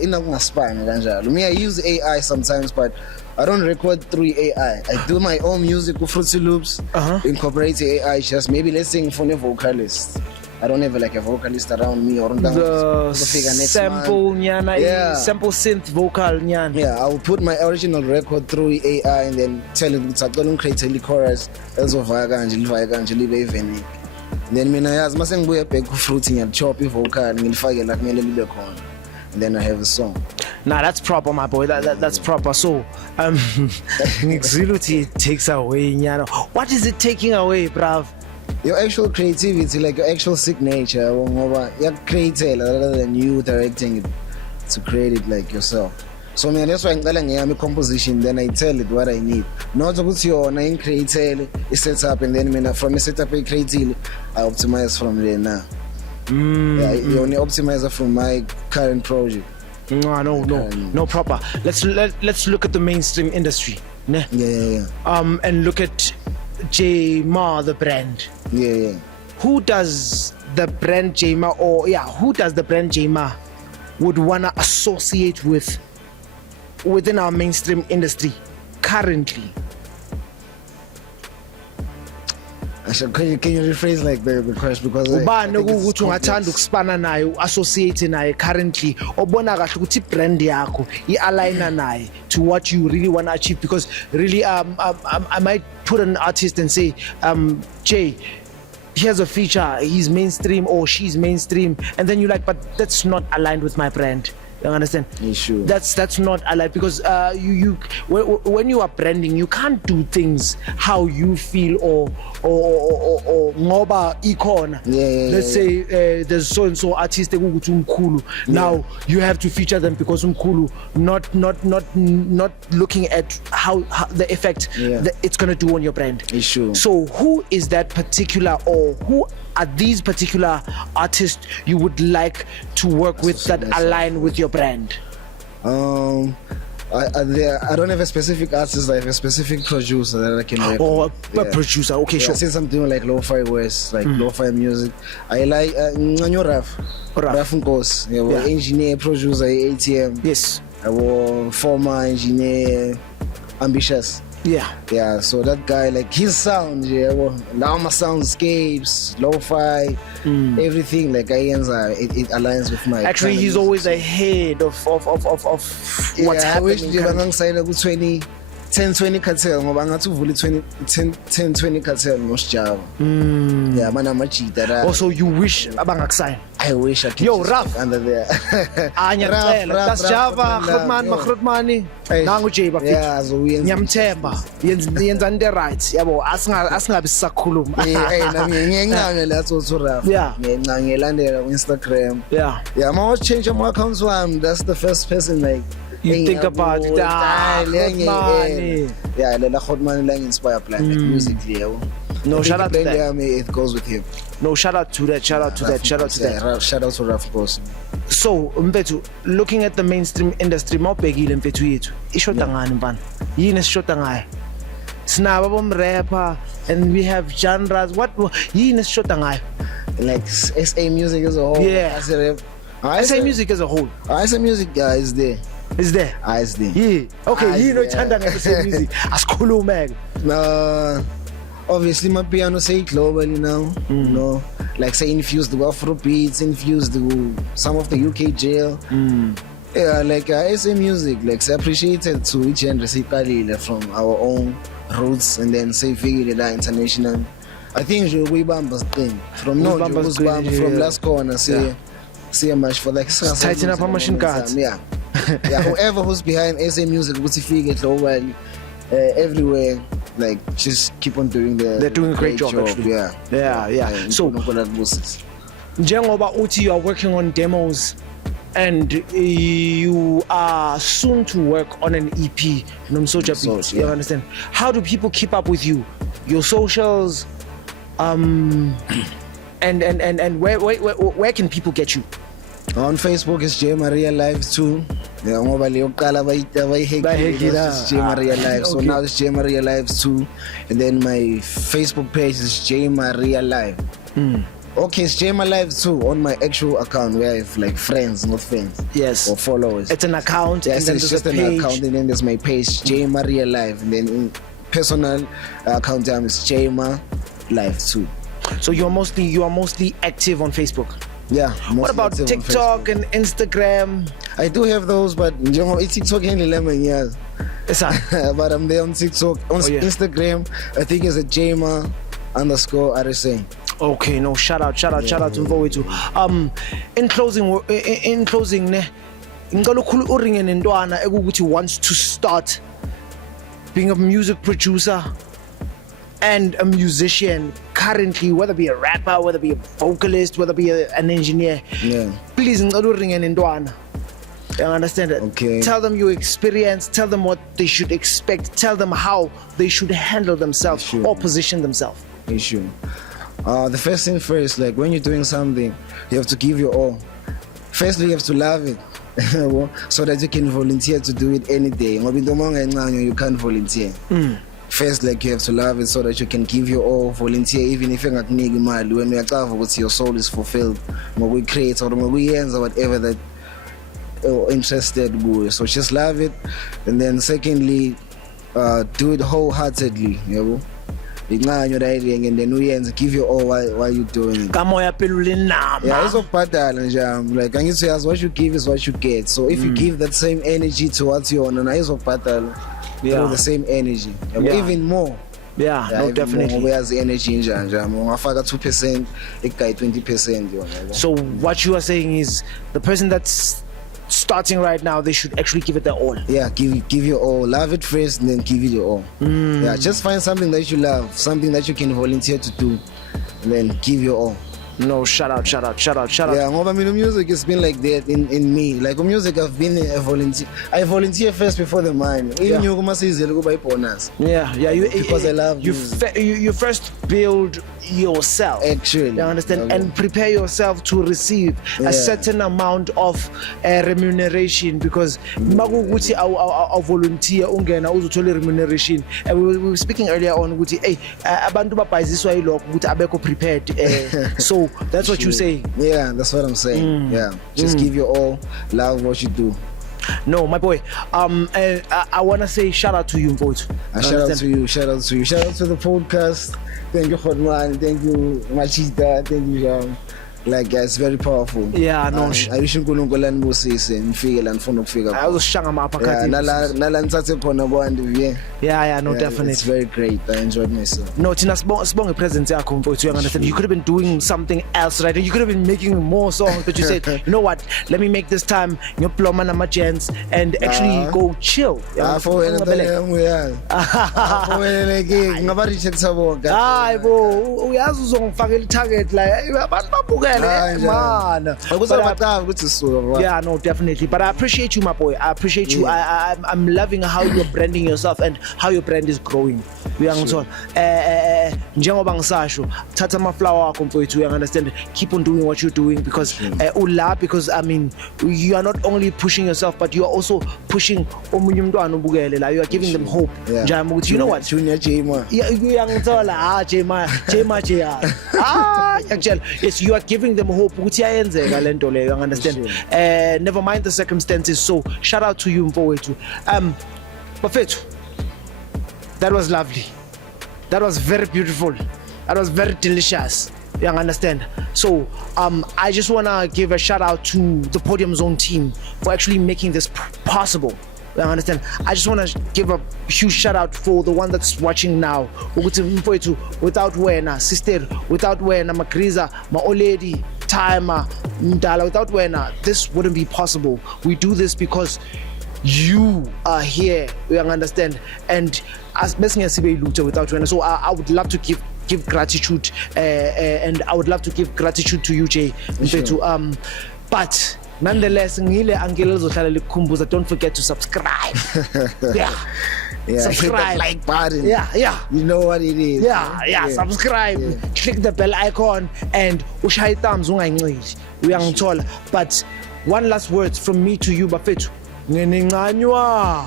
use AI sometimes, but I don't record through AI. I do my own music with Fruity Loops, incorporate AI. Just maybe let's sing for a vocalist. I don't have like a vocalist around me or the sample nyana, sample synth vocal nyana. Yeah, I'll put my original record through AI and then tell it to create a chorus as of even. Then mina yazi mase ngibuye back ku Fruity ngiyachop vocal ngilifake la kumele libe khona. And then I have a song. Nah, that's proper, my boy. That's proper. So, Nixility takes away nyana. What is it taking away, bruv? Your actual creativity, like your actual signature, you're creating rather than you directing it to create it like yourself. So that's why I'm a composition, then I tell it what I need. Not to put your name creative, it sets up, and then from a setup I creative, I optimize from there now. You only optimize from my current project. No proper. Let's look at the mainstream industry. And look at J Ma the brand. Who does the brand Jema, or who does the brand Jema would wanna associate with within our mainstream industry currently? Can you rephrase like the question, because ubani ukuthi ungathanda ukuspana naye uassociate naye currently obona kahle ukuthi brand yakho ialigna naye to what you really want to achieve? Because really I might put an artist and say Jay, here's a feature, he's mainstream or she's mainstream, and then you're like, but that's not aligned with my brand. You understand? Yeah, sure. That's not alive, because when you are branding, you can't do things how you feel or ngoba icon. Let's say there's so and so artist ukuthi umkhulu. Now you have to feature them because umkhulu, not looking at how the effect that it's gonna do on your brand. Yeah, sure. So who is that particular, or who are these particular artists you would like to work with that align with your brand? I don't have a specific artist. I have a specific producer that I can work with. A producer, okay, sure. Since I'm doing like lo-fi west, like lo-fi music, I like Raf Nkos, engineer, producer, ATM. Yes. I was former engineer, ambitious. Yeah, so that guy, like his sound, now my soundscapes, lo-fi, everything, like it aligns with my. Actually, he's always ahead of what's happening. I wish they were going to say 10-20 cartel, ngoba ngathi uvule 10-20 cartel mosjava. Yeah, man, I'm a cheater. Also, you wish abangakusign. I wish I could. Yo, Raf under there. That's Java, Grootmani. Nangu Jay bafiki. Yeah, so we ngiyamthemba yenza into right. Yabo asingabi sisakhuluma. Nami ngiyengqangela also Raf. Yeah. Ngiyangelandela ku Instagram. Yeah. Yeah, I was change my accounts one. That's the first person like you think about it. Yeah, lela Grootmani la inspire plan like musically. No, shout out to that. It goes with him. No, shout out to that. Shout out to that. Shout out to that. Shout out to Raf Boss. So, Mfethu, looking at the mainstream industry, mawubhekile Mfethu yethu. Ishoda ngani mfana? Yini esishoda ngayo? Sinabo bomrapper and we have genres. What yini esishoda ngayo? Like SA music as a whole. Yeah. SA music as a whole. SA music is there. Is there? Is there. Yeah. Okay, you know chanda SA music. Asikhulume. No. Obviously, my piano say global, you know, like say infused with Afro beats, infused with some of the UK jail. Yeah, like SA music, like say appreciated to each genre, say from our own roots, and then say figure that international. I think we bambas thing from from last corner, say much for like tighten up our machine cards. Yeah, yeah. Whoever who's behind SA music, what's figure global, everywhere. Like just keep on doing they're doing a great job actually. Yeah. So njengoba uthi you are working on demos and you are soon to work on an EP Nomsoja Beats, you understand? How do people keep up with you? Your socials, and where can people get you? On Facebook is J Maria Live too. Yeah, ngoba le yokuqala bayihekile J Maria Live. So now it's J Maria Live too, and then my Facebook page is J Maria Live. Okay, it's J Maria Live too on my actual account where I have like friends, not fans. Yes. Or followers. It's an account. Yes, and then it's just an account, and then there's my page J Maria Live, and then in personal account is J Ma Live too. So you are mostly active on Facebook. Yeah. What about TikTok and Instagram? I do have those, but TikTok ain't 11 years. But I'm there on TikTok. On Instagram, I think it's a JMA_RSA. Okay, no, shout out to Mfowethu. In closing, ngicela uringe nentwana ekuthi wants to start being a music producer and a musician currently, whether be a rapper, whether be a vocalist, whether be an engineer. Yeah. Please, ngicela uringe nentwana. You understand it? Okay. Tell them your experience, tell them what they should expect, tell them how they should handle themselves or position themselves. Issue. The first thing first, like when you're doing something, you have to give your all. Firstly, you have to love it. So that you can volunteer to do it any day. You can't volunteer. first like you have to love it so that you can give your all, volunteer even if engakuniki imali when uyacava ukuthi your soul is fulfilled ngokuyi-create or ngokuyenza whatever that you're interested kuyo. So just love it, and then secondly do it wholeheartedly, yabo. Incanyo right, and then uyenze, give your all while you doing it. Kamoya pelule nama. Yeah, izokubhadala nje. Like angithi yazi, what you give is what you get. So if you give that same energy towards your own, izokubhadala through the same energy, even more. Yeah, no, definitely. Ngoba yazi energy njani ungafaka 2% ekugayi 20% yona. So what you are saying is the person that's starting right now, they should actually give it their all. Yeah, give your all. Love it first and then give it your all. Yeah, just find something that you love, something that you can volunteer to do, and then give your all. No, shout out. Yeah, ngoba mina music has been like that in me. Like music, I've been a volunteer. I volunteer first before the mine. Even you kuma sizele kuba bonus. Yeah. Because I love you first build yourself. Actually, you understand, and prepare yourself to receive a certain amount of remuneration, because makukuthi aw volunteer ungena uzothola remuneration. And we were speaking earlier on ukuthi hey abantu babhayiziswa yilokho ukuthi abekho prepared. So that's what you say. Yeah, that's what I'm saying. Yeah, just give your all, love what you do. No, my boy. I want to say shout out to you, Mfowethu. Shout out to you. Shout out to the podcast. Thank you, Hodman. Thank you, Machita. Thank you, like it's very powerful. Yeah, no. I wish uNkulunkulu anibusise nifike la nifuna ukufika. Ayoshanga maphakathi. Nala nithathe khona bonke. Yeah, no, definitely. It's very great. I enjoyed myself. No, Tina, sibonge presence yakho, Mfowethu. You understand? You could have been doing something else, right? You could have been making more songs, but you said, you know what? Let me make this time ngiyoploma nama gents and actually go chill. For wena ngaba Richard Sabonga. Hayi bo, uyazi uzongifakela i-target la abantu babukele man. Yeah, no, definitely. But I appreciate you, my boy. I appreciate you. I'm loving how you're branding yourself and how your brand is growing. Uyangithola. Njengoba ngisasho, thatha ama-flower akho Mfowethu, you understand? Keep on doing what you're doing, because because I mean you are not only pushing yourself, but you are also pushing omunye umntwana ubukele la. You are giving them hope. Njalo ukuthi you know what? Junior Jma. Uyangithola Jma. Yes, you are giving them hope ukuthi iyenzeka lento leyo, you understand? Never mind the circumstances. So shout out to you Mfowethu. Bafethu, that was lovely. That was very beautiful. That was very delicious. You understand? So I just want to give a shout out to the Podium Zone team for actually making this possible. You understand? I just want to give a huge shout out for the one that's watching now. Without wena, sister, without wena, Magriza, my old lady, Timer, Mdala, without wena, this wouldn't be possible. We do this because you are here. You understand? And as without wena. So I would love to give gratitude, and I would love to give gratitude to you, Jay. Sure. But nonetheless, don't forget to subscribe. Hit Subscribe. that like button. Yeah. You know what it is. Yeah. Subscribe. Yeah. Click the bell icon and ushaye thumbs ungayincili. Uyangithola. But one last word from me to you, Bafethu. Ngeninganywa.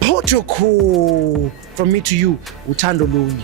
Protocol from me to you, uthando lunye.